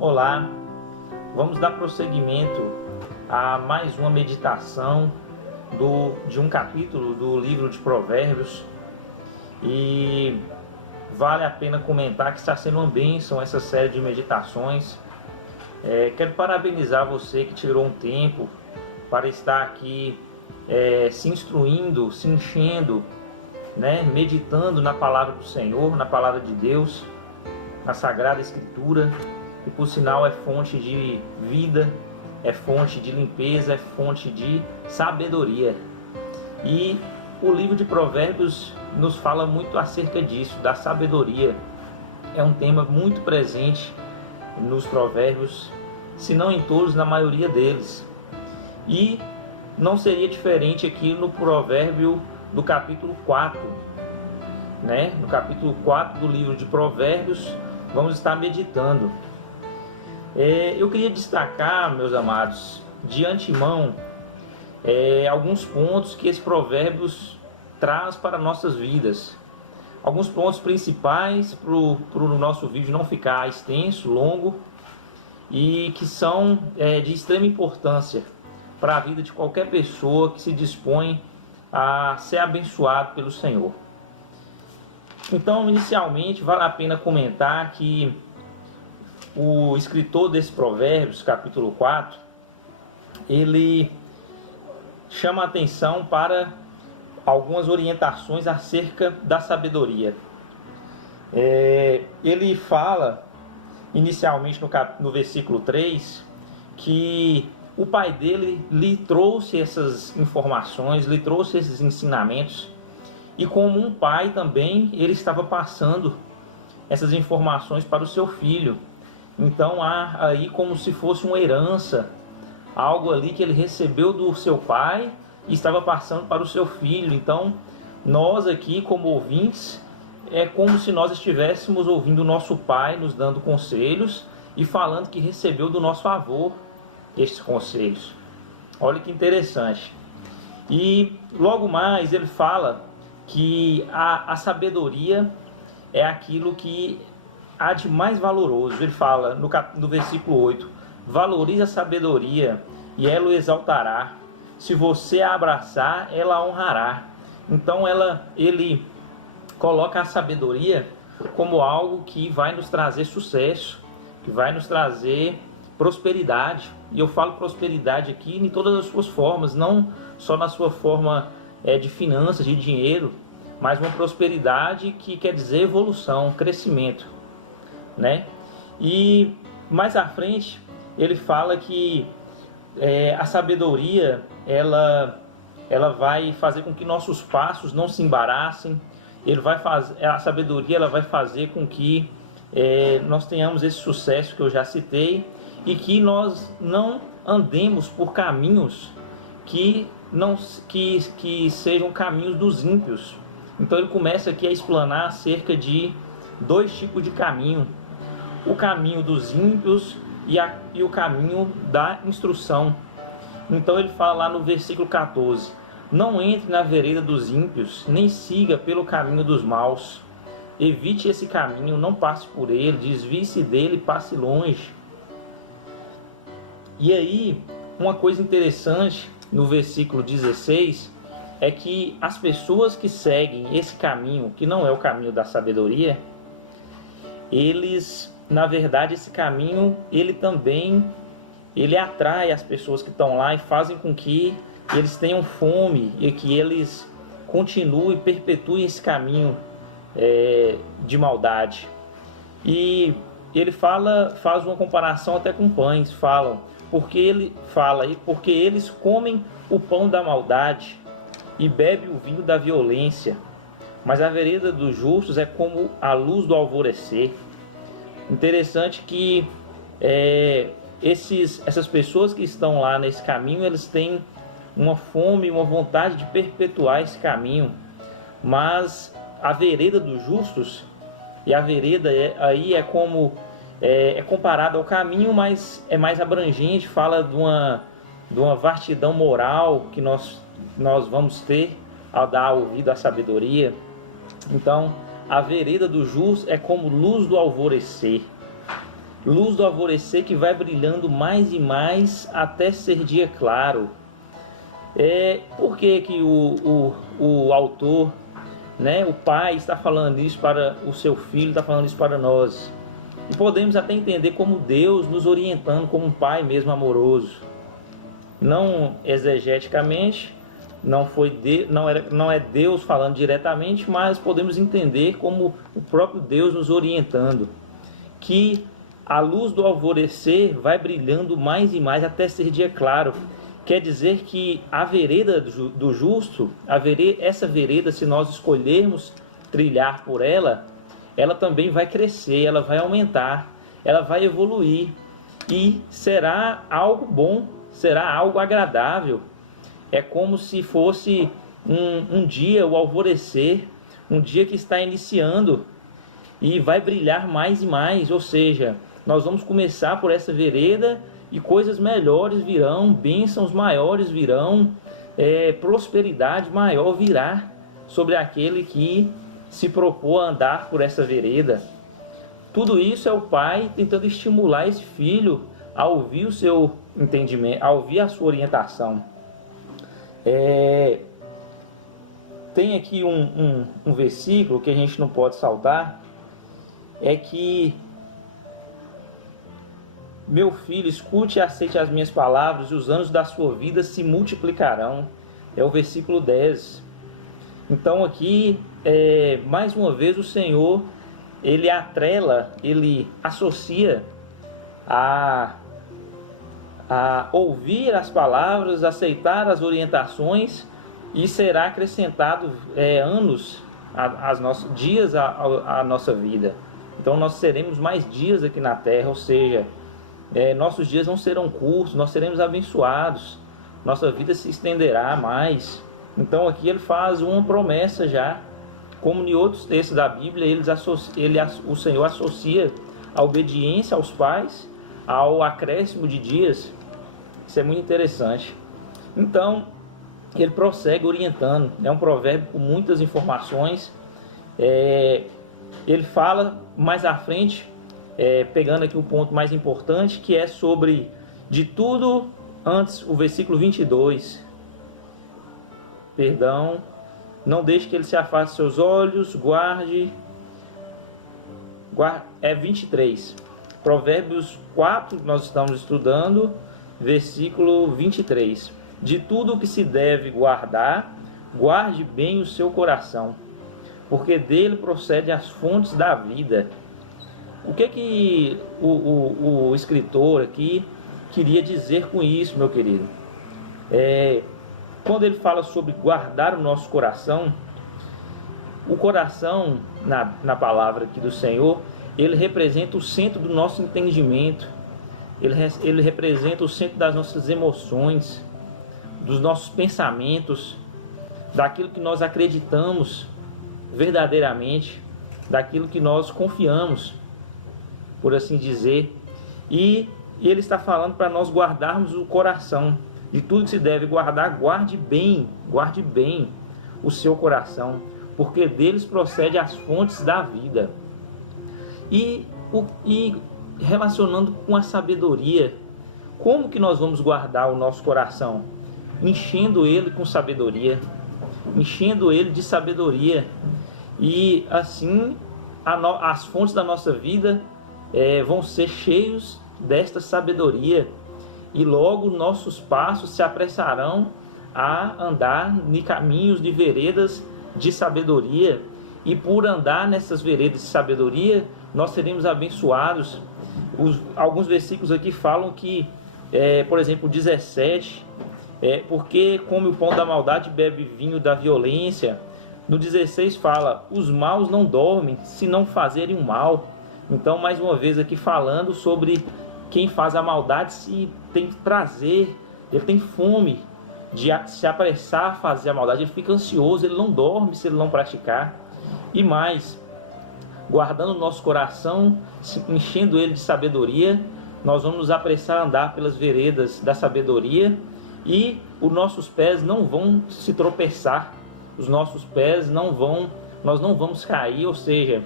Olá, vamos dar prosseguimento a mais uma meditação de um capítulo do livro de Provérbios, e vale a pena comentar que está sendo uma bênção essa série de meditações. Quero parabenizar você que tirou um tempo para estar aqui se instruindo, se enchendo, meditando na palavra do Senhor, na palavra de Deus, na Sagrada Escritura, que por sinal é fonte de vida, é fonte de limpeza, é fonte de sabedoria. E o livro de Provérbios nos fala muito acerca disso, da sabedoria. É um tema muito presente nos Provérbios, se não em todos, na maioria deles. E não seria diferente aqui no provérbio do capítulo 4. No capítulo 4 do livro de Provérbios, vamos estar meditando. Eu queria destacar, meus amados, de antemão, alguns pontos que esse Provérbios traz para nossas vidas. Alguns pontos principais para o nosso vídeo não ficar extenso, longo, e que são de extrema importância para a vida de qualquer pessoa que se dispõe a ser abençoado pelo Senhor. Então, inicialmente, vale a pena comentar que o escritor desse Provérbios, capítulo 4, ele chama a atenção para algumas orientações acerca da sabedoria. Ele fala, inicialmente no versículo 3, que o pai dele lhe trouxe essas informações, lhe trouxe esses ensinamentos, e como um pai também, ele estava passando essas informações para o seu filho. Então há aí como se fosse uma herança, algo ali que ele recebeu do seu pai e estava passando para o seu filho. Então nós aqui, como ouvintes, é como se nós estivéssemos ouvindo o nosso pai nos dando conselhos e falando que recebeu do nosso avô estes conselhos. Olha que interessante. E logo mais ele fala que a sabedoria é aquilo que há de mais valoroso. Ele fala no versículo 8: valorize a sabedoria e ela o exaltará. Se você a abraçar, ela a honrará. Então ele coloca a sabedoria como algo que vai nos trazer sucesso, que vai nos trazer prosperidade. E eu falo prosperidade aqui em todas as suas formas, não só na sua forma de finanças, de dinheiro, mas uma prosperidade que quer dizer evolução, crescimento. E mais à frente ele fala que a sabedoria ela vai fazer com que nossos passos não se embaraçem. A sabedoria ela vai fazer com que nós tenhamos esse sucesso que eu já citei, e que nós não andemos por caminhos que sejam caminhos dos ímpios. Então ele começa aqui a explanar acerca de dois tipos de caminho: o caminho dos ímpios e o caminho da instrução. Então ele fala lá no versículo 14: não entre na vereda dos ímpios, nem siga pelo caminho dos maus. Evite esse caminho, não passe por ele, desvie-se dele e passe longe. E aí, uma coisa interessante no versículo 16 é que as pessoas que seguem esse caminho, que não é o caminho da sabedoria, na verdade, esse caminho, ele atrai as pessoas que estão lá e fazem com que eles tenham fome e que eles continuem, perpetuem esse caminho de maldade. E ele faz uma comparação até com pães, porque eles comem o pão da maldade e bebem o vinho da violência, mas a vereda dos justos é como a luz do alvorecer. Interessante que essas pessoas que estão lá nesse caminho, eles têm uma fome, uma vontade de perpetuar esse caminho, mas a vereda dos justos, e a vereda aí é comparada ao caminho, mas é mais abrangente, fala de uma vastidão moral que nós vamos ter ao dar ouvido à sabedoria. Então, a vereda do justo é como luz do alvorecer. luz do alvorecer que vai brilhando mais e mais até ser dia claro. Por que que o autor, né, o pai, está falando isso para o seu filho, está falando isso para nós? E podemos até entender como Deus nos orientando como um pai mesmo amoroso. Não exegeticamente, não é Deus falando diretamente, mas podemos entender como o próprio Deus nos orientando. Que a luz do alvorecer vai brilhando mais e mais até ser dia claro. Quer dizer que a vereda do justo, essa vereda, se nós escolhermos trilhar por ela, ela também vai crescer, ela vai aumentar, ela vai evoluir e será algo bom, será algo agradável. É como se fosse um dia, o alvorecer, um dia que está iniciando e vai brilhar mais e mais, ou seja, nós vamos começar por essa vereda e coisas melhores virão, bênçãos maiores virão, prosperidade maior virá sobre aquele que se propôs a andar por essa vereda. Tudo isso é o pai tentando estimular esse filho a ouvir o seu entendimento, a ouvir a sua orientação. Tem aqui um versículo que a gente não pode saltar, é que: meu filho, escute e aceite as minhas palavras, e os anos da sua vida se multiplicarão. É o versículo 10. Então aqui, mais uma vez, o Senhor, ele atrela, ele associa a ouvir as palavras, aceitar as orientações, e será acrescentado anos, dias à nossa vida. Então nós teremos mais dias aqui na terra, ou seja, nossos dias não serão curtos, nós seremos abençoados, nossa vida se estenderá mais. Então aqui ele faz uma promessa já, como em outros textos da Bíblia, o Senhor associa a obediência aos pais ao acréscimo de dias. Isso é muito interessante. Então ele prossegue orientando, é um provérbio com muitas informações. Ele fala mais à frente, pegando aqui o ponto mais importante, que é sobre de tudo antes, o versículo 22. Não deixe que ele se afaste de seus olhos, guarde 23. Provérbios 4, nós estamos estudando, versículo 23. De tudo o que se deve guardar, guarde bem o seu coração, porque dele procedem as fontes da vida. O que o escritor aqui queria dizer com isso, meu querido? Quando ele fala sobre guardar o nosso coração, o coração, na palavra aqui do Senhor, ele representa o centro do nosso entendimento, ele representa o centro das nossas emoções, dos nossos pensamentos, daquilo que nós acreditamos verdadeiramente, daquilo que nós confiamos, por assim dizer. E ele está falando para nós guardarmos o coração. De tudo que se deve guardar, guarde bem o seu coração, porque deles procede as fontes da vida. E relacionando com a sabedoria, como que nós vamos guardar o nosso coração? Enchendo ele com sabedoria, enchendo ele de sabedoria, e assim as fontes da nossa vida vão ser cheios desta sabedoria, e logo nossos passos se apressarão a andar em caminhos de veredas de sabedoria, e por andar nessas veredas de sabedoria nós seremos abençoados. Alguns versículos aqui falam que, por exemplo, 17, porque come o pão da maldade, bebe vinho da violência. No 16 fala: os maus não dormem se não fazerem o mal. Então, mais uma vez aqui falando sobre quem faz a maldade, se tem prazer, ele tem fome de se apressar a fazer a maldade, ele fica ansioso, ele não dorme se ele não praticar. E mais, guardando o nosso coração, enchendo ele de sabedoria, nós vamos nos apressar a andar pelas veredas da sabedoria, e os nossos pés não vão se tropeçar, os nossos pés nós não vamos cair, ou seja,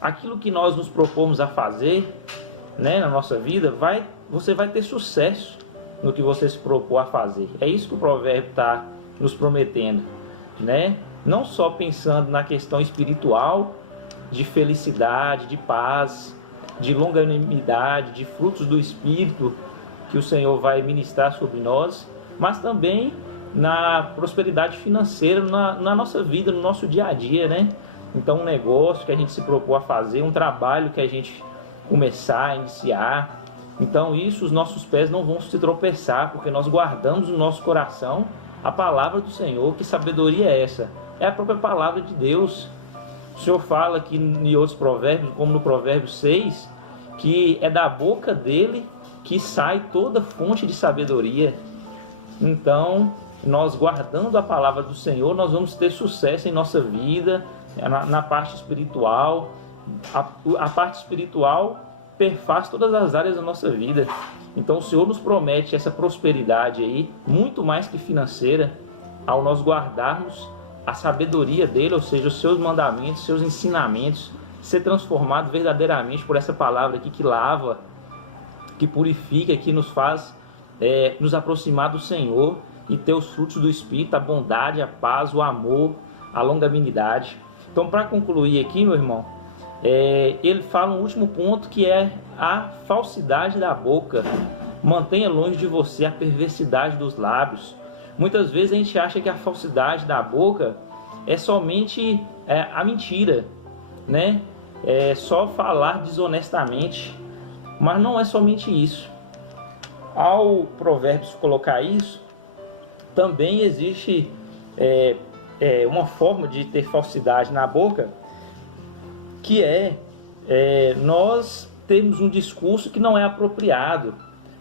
aquilo que nós nos propomos a fazer, né, na nossa vida, você vai ter sucesso no que você se propôs a fazer. É isso que o provérbio está nos prometendo, né? Não só pensando na questão espiritual, de felicidade, de paz, de longanimidade, de frutos do Espírito que o Senhor vai ministrar sobre nós, mas também na prosperidade financeira, na nossa vida, no nosso dia a dia, né? Então, um negócio que a gente se propôs a fazer, um trabalho que a gente começar a iniciar. Então, isso, os nossos pés não vão se tropeçar, porque nós guardamos no nosso coração a palavra do Senhor. Que sabedoria é essa? É a própria palavra de Deus. O Senhor fala aqui em outros provérbios, como no provérbio 6, que é da boca dele que sai toda fonte de sabedoria. Então, nós guardando a palavra do Senhor, nós vamos ter sucesso em nossa vida, na parte espiritual. A parte espiritual perfaz todas as áreas da nossa vida. Então o Senhor nos promete essa prosperidade aí, muito mais que financeira, ao nós guardarmos a sabedoria dele, ou seja, os seus mandamentos, seus ensinamentos, ser transformado verdadeiramente por essa palavra aqui que lava, que purifica, que nos faz nos aproximar do Senhor e ter os frutos do Espírito, a bondade, a paz, o amor, a longanimidade. Então, para concluir aqui, meu irmão, ele fala um último ponto, que é a falsidade da boca. Mantenha longe de você a perversidade dos lábios. Muitas vezes a gente acha que a falsidade da boca é somente a mentira, né? É só falar desonestamente, mas não é somente isso. Ao Provérbios colocar isso, também existe uma forma de ter falsidade na boca, que nós temos um discurso que não é apropriado.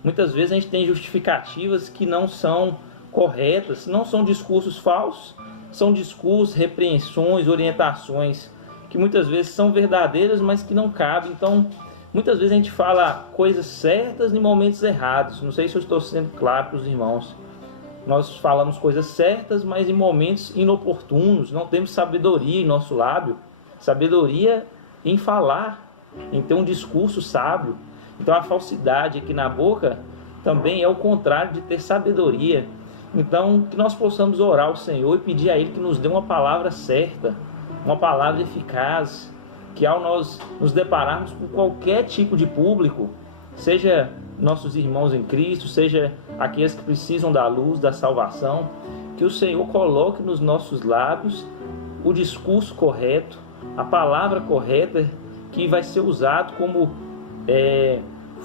Muitas vezes a gente tem justificativas que não são corretas, não são discursos falsos, são discursos, repreensões, orientações que muitas vezes são verdadeiras, mas que não cabem. Então, muitas vezes a gente fala coisas certas em momentos errados. Não sei se eu estou sendo claro para os irmãos. Nós falamos coisas certas, mas em momentos inoportunos. Não temos sabedoria em nosso lábio, sabedoria em falar, em ter um discurso sábio. Então a falsidade aqui na boca também é o contrário de ter sabedoria. Então que nós possamos orar ao Senhor e pedir a Ele que nos dê uma palavra certa, uma palavra eficaz, que ao nós nos depararmos com qualquer tipo de público, seja nossos irmãos em Cristo, seja aqueles que precisam da luz, da salvação, que o Senhor coloque nos nossos lábios o discurso correto, a palavra correta, que vai ser usado como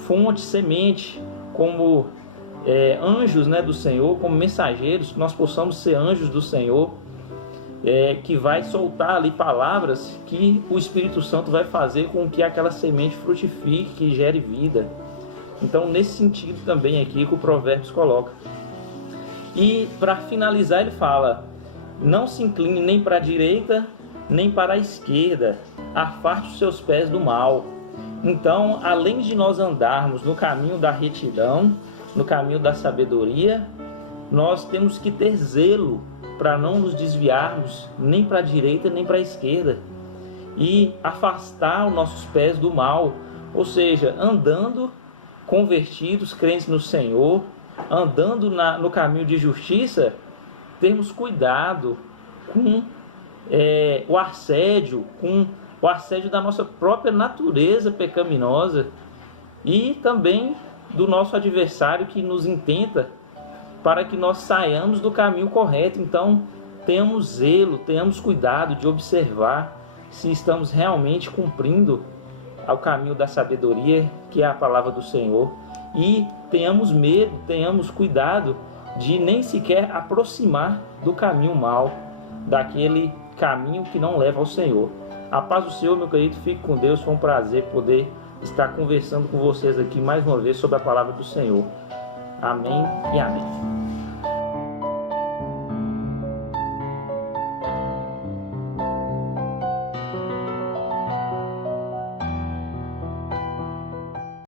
fonte, semente, como anjos, né, do Senhor, como mensageiros, que nós possamos ser anjos do Senhor, que vai soltar ali palavras que o Espírito Santo vai fazer com que aquela semente frutifique, que gere vida. Então, nesse sentido também aqui que o Provérbios coloca. E para finalizar ele fala: não se incline nem para a direita nem para a esquerda, afaste os seus pés do mal. Então, além de nós andarmos no caminho da retidão, no caminho da sabedoria, nós temos que ter zelo para não nos desviarmos nem para a direita nem para a esquerda, e afastar os nossos pés do mal, ou seja, andando convertidos, crentes no Senhor, andando no caminho de justiça, termos cuidado com o assédio da nossa própria natureza pecaminosa e também do nosso adversário que nos intenta, para que nós saiamos do caminho correto. Então, tenhamos zelo, tenhamos cuidado de observar se estamos realmente cumprindo ao caminho da sabedoria, que é a palavra do Senhor, e tenhamos medo, tenhamos cuidado de nem sequer aproximar do caminho mau, daquele caminho que não leva ao Senhor. A paz do Senhor, meu querido, fique com Deus. Foi um prazer poder estar conversando com vocês aqui mais uma vez sobre a palavra do Senhor. Amém e amém.